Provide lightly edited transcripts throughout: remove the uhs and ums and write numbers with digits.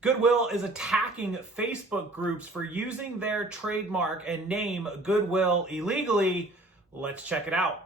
Goodwill is attacking Facebook groups for using their trademark and name Goodwill illegally. Let's check it out.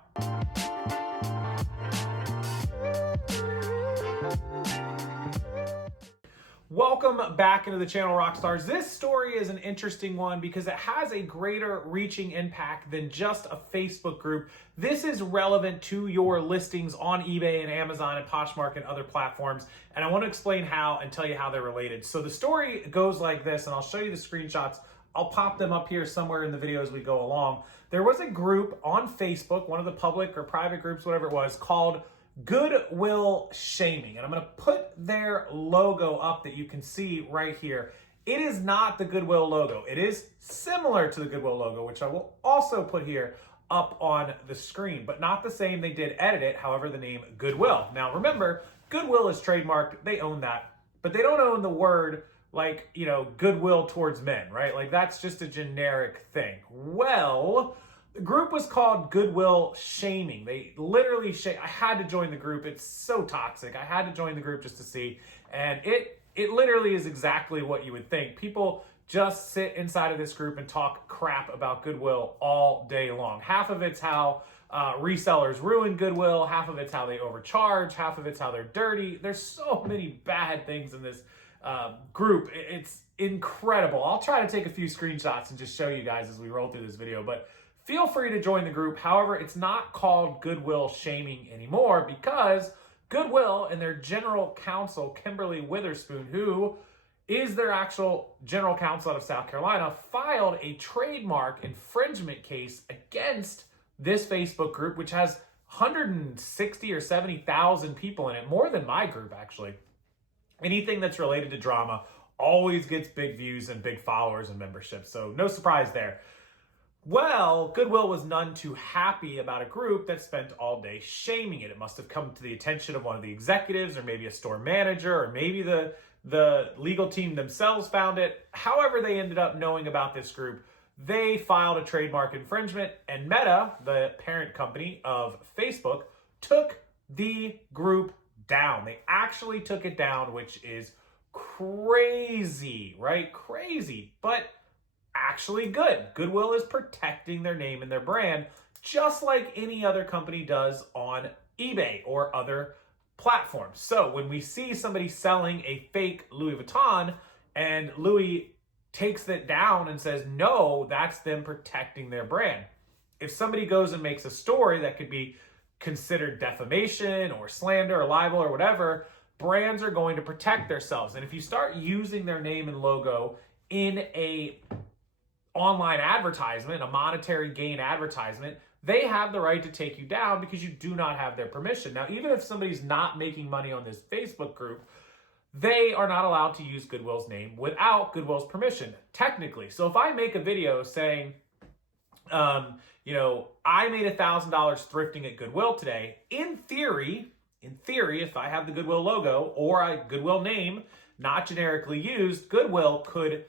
Welcome back into the channel, Rockstars. This story is an interesting one because it has a greater reaching impact than just a Facebook group. This is relevant to your listings on eBay and Amazon and Poshmark and other platforms. And I want to explain how and tell you how they're related. So the story goes like this, and I'll show you the screenshots. I'll pop them up here somewhere in the video as we go along. There was a group on Facebook, one of the public or private groups, whatever it was, called Goodwill Shaming. And I'm going to put their logo up that you can see right here. It is not the Goodwill logo. It is similar to the Goodwill logo, which I will also put here up on the screen, but not the same. They did edit it, however, the name Goodwill. Now remember, Goodwill is trademarked. They own that, but they don't own the word like, you know, goodwill towards men, right? Like that's just a generic thing. Well, the group was called Goodwill Shaming. They literally I had to join the group. It's so toxic. I had to join the group just to see. And it literally is exactly what you would think. People just sit inside of this group and talk crap about Goodwill all day long. Half of it's how resellers ruin Goodwill. Half of it's how they overcharge. Half of it's how they're dirty. There's so many bad things in this group. It's incredible. I'll try to take a few screenshots and just show you guys as we roll through this video. But feel free to join the group. However, it's not called Goodwill Shaming anymore because Goodwill and their general counsel, Kimberly Witherspoon, who is their actual general counsel out of South Carolina, filed a trademark infringement case against this Facebook group, which has 160 or 70,000 people in it, more than my group, actually. Anything that's related to drama always gets big views and big followers and memberships, so no surprise there. Well, Goodwill was none too happy about a group that spent all day shaming it. It must have come to the attention of one of the executives or maybe a store manager or maybe the legal team themselves found it. However, they ended up knowing about this group. They filed a trademark infringement, and Meta, the parent company of Facebook, took the group down. They actually took it down, which is crazy, right? Crazy, but actually good. Goodwill is protecting their name and their brand, just like any other company does on eBay or other platforms. So when we see somebody selling a fake Louis Vuitton and Louis takes it down and says, no, that's them protecting their brand. If somebody goes and makes a story that could be considered defamation or slander or libel or whatever, brands are going to protect themselves. And if you start using their name and logo in a online advertisement, a monetary gain advertisement, they have the right to take you down because you do not have their permission. Now, even if somebody's not making money on this Facebook group, they are not allowed to use Goodwill's name without Goodwill's permission, technically. So if I make a video saying, you know, I made $1,000 thrifting at Goodwill today, in theory, if I have the Goodwill logo or a Goodwill name not generically used, Goodwill could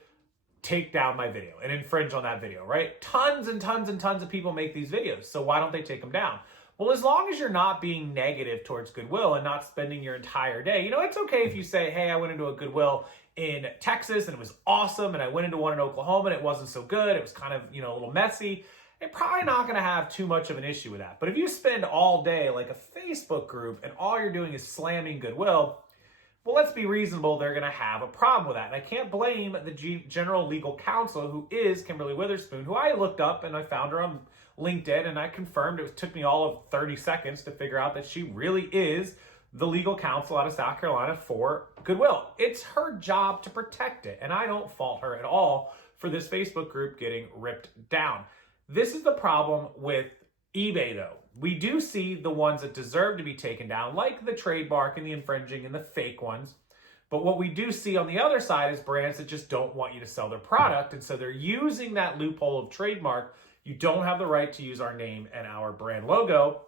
take down my video and infringe on that video, right? Tons and tons and tons of people make these videos, so why don't they take them down? Well, as long as you're not being negative towards Goodwill and not spending your entire day, you know, it's okay if you say, hey, I went into a Goodwill in Texas and it was awesome, and I went into one in Oklahoma and it wasn't so good, it was kind of, you know, a little messy. You're probably not going to have too much of an issue with that. But if you spend all day like a Facebook group and all you're doing is slamming Goodwill, well, let's be reasonable, they're going to have a problem with that. And I can't blame the general legal counsel, who is Kimberly Witherspoon, who I looked up and I found her on LinkedIn, and I confirmed it took me all of 30 seconds to figure out that she really is the legal counsel out of South Carolina for Goodwill. It's her job to protect it, and I don't fault her at all for this Facebook group getting ripped down. This is the problem with eBay, though. We do see the ones that deserve to be taken down, like the trademark and the infringing and the fake ones. But what we do see on the other side is brands that just don't want you to sell their product. And so they're using that loophole of trademark. You don't have the right to use our name and our brand logo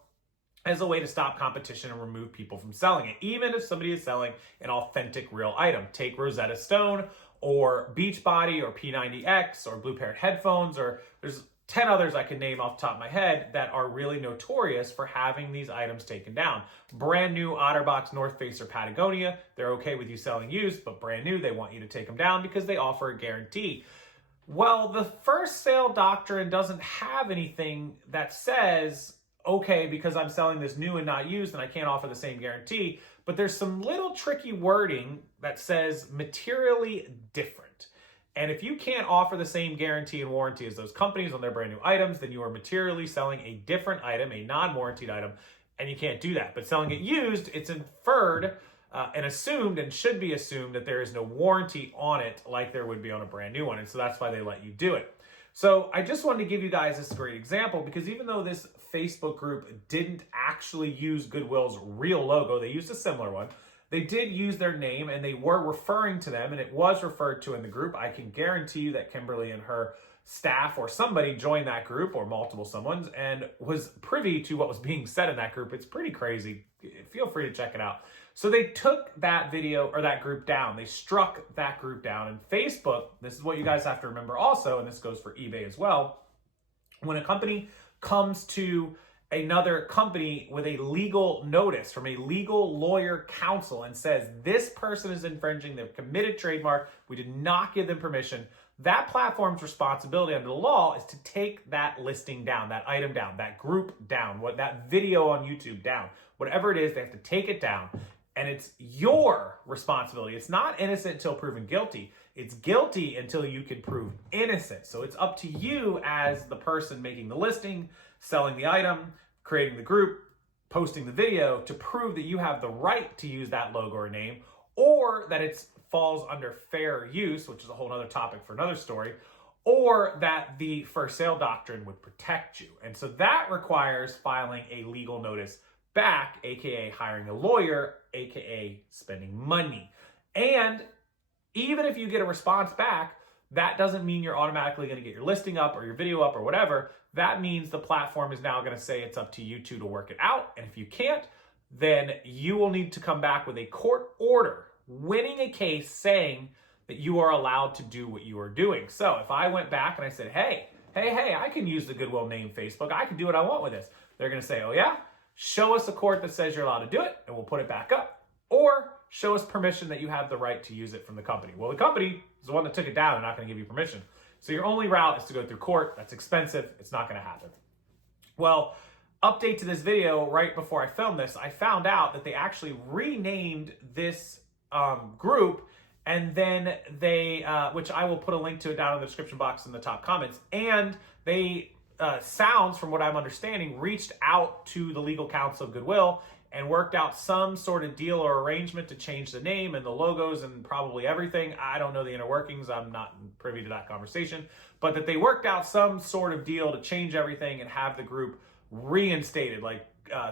as a way to stop competition and remove people from selling it, even if somebody is selling an authentic real item. Take Rosetta Stone or Beachbody or P90X or Blue Parrot headphones, or there's 10 others I can name off the top of my head that are really notorious for having these items taken down. Brand new OtterBox, North Face, or Patagonia, they're okay with you selling used, but brand new, they want you to take them down because they offer a guarantee. Well, the first sale doctrine doesn't have anything that says, okay, because I'm selling this new and not used and I can't offer the same guarantee, but there's some little tricky wording that says materially different. And if you can't offer the same guarantee and warranty as those companies on their brand new items, then you are materially selling a different item, a non-warranted item, and you can't do that. But selling it used, it's inferred and assumed and should be assumed that there is no warranty on it like there would be on a brand new one. And so that's why they let you do it. So I just wanted to give you guys this great example because even though this Facebook group didn't actually use Goodwill's real logo, they used a similar one. They did use their name and they were referring to them and it was referred to in the group. I can guarantee you that Kimberly and her staff or somebody joined that group or multiple someones and was privy to what was being said in that group. It's pretty crazy. Feel free to check it out. So they took that video or that group down. They struck that group down. And Facebook, this is what you guys have to remember also, and this goes for eBay as well. When a company comes to another company with a legal notice from a legal lawyer counsel and says, this person is infringing, they've committed trademark, we did not give them permission, that platform's responsibility under the law is to take that listing down, that item down, that group down, that video on YouTube down. Whatever it is, they have to take it down. And it's your responsibility. It's not innocent until proven guilty. It's guilty until you can prove innocent. So it's up to you as the person making the listing, selling the item, creating the group, posting the video to prove that you have the right to use that logo or name, or that it falls under fair use, which is a whole other topic for another story, or that the first sale doctrine would protect you. And so that requires filing a legal notice back, aka hiring a lawyer, aka spending money. And even if you get a response back, that doesn't mean you're automatically going to get your listing up or your video up or whatever. That means the platform is now going to say it's up to you two to work it out. And if you can't, then you will need to come back with a court order winning a case saying that you are allowed to do what you are doing. So if I went back and I said, hey, I can use the Goodwill name Facebook. I can do what I want with this. They're going to say, oh yeah? Show us a court that says you're allowed to do it and we'll put it back up. Or show us permission that you have the right to use it from the company. Well, the company is the one that took it down. They're not going to give you permission. So your only route is to go through court. That's expensive. It's not going to happen. Well, update to this video, right before I filmed this, I found out that they actually renamed this group, and then they, which I will put a link to it down in the description box in the top comments, and they, sounds from what I'm understanding, reached out to the legal counsel of Goodwill and worked out some sort of deal or arrangement to change the name and the logos and probably everything. I don't know the inner workings. I'm not privy to that conversation, but that they worked out some sort of deal to change everything and have the group reinstated. Like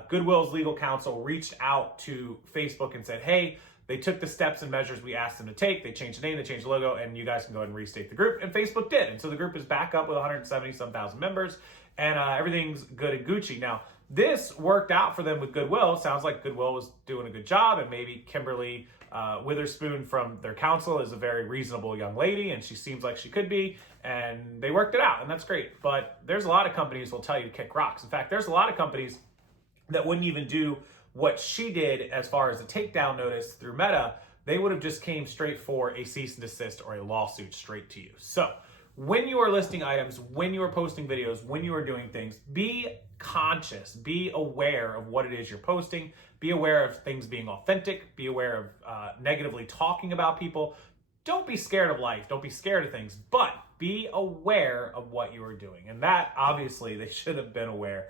Goodwill's legal counsel reached out to Facebook and said, hey, they took the steps and measures we asked them to take. They changed the name, they changed the logo, and you guys can go ahead and restate the group. And Facebook did. And so the group is back up with 170-some thousand members, and everything's good and Gucci. Now, this worked out for them with Goodwill. Sounds like Goodwill was doing a good job, and maybe Kimberly Witherspoon from their counsel is a very reasonable young lady, and she seems like she could be, and they worked it out, and that's great. But there's a lot of companies will tell you to kick rocks. In fact, there's a lot of companies that wouldn't even do what she did as far as a takedown notice through Meta. They would have just came straight for a cease and desist or a lawsuit straight to you. So when you are listing items, when you are posting videos, when you are doing things, be conscious, be aware of what it is you're posting, be aware of things being authentic, be aware of negatively talking about people. Don't be scared of life, don't be scared of things, but be aware of what you are doing. And that, obviously, they should have been aware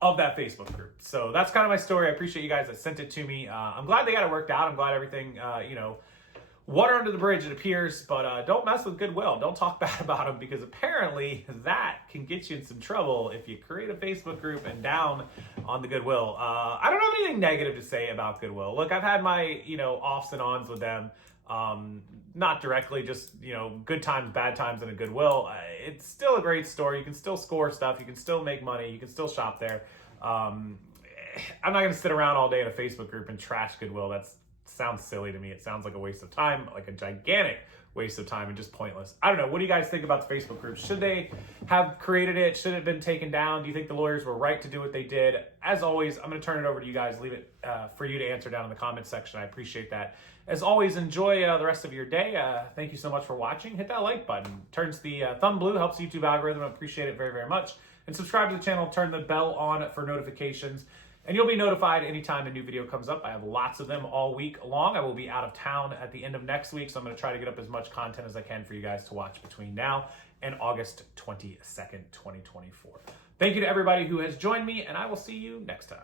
of that Facebook group. So that's kind of my story. I appreciate you guys that sent it to me. I'm glad they got it worked out. I'm glad everything, water under the bridge, it appears, but don't mess with Goodwill. Don't talk bad about them, because apparently that can get you in some trouble if you create a Facebook group and down on the Goodwill. I don't have anything negative to say about Goodwill. Look, I've had my, offs and ons with them. Not directly, just, good times, bad times in a Goodwill. It's still a great store. You can still score stuff. You can still make money. You can still shop there. I'm not going to sit around all day in a Facebook group and trash Goodwill. That's sounds silly to me. It sounds like a waste of time, like a gigantic waste of time and just pointless. I don't know. What do you guys think about the Facebook groups? Should they have created it? Should it have been taken down? Do you think the lawyers were right to do what they did? As always, I'm going to turn it over to you guys. Leave it for you to answer down in the comments section. I appreciate that. As always, enjoy the rest of your day. Thank you so much for watching. Hit that like button. Turns the thumb blue, helps the YouTube algorithm. I appreciate it very, very much. And subscribe to the channel. Turn the bell on for notifications. And you'll be notified anytime a new video comes up. I have lots of them all week long. I will be out of town at the end of next week, so I'm going to try to get up as much content as I can for you guys to watch between now and August 22nd, 2024. Thank you to everybody who has joined me, and I will see you next time.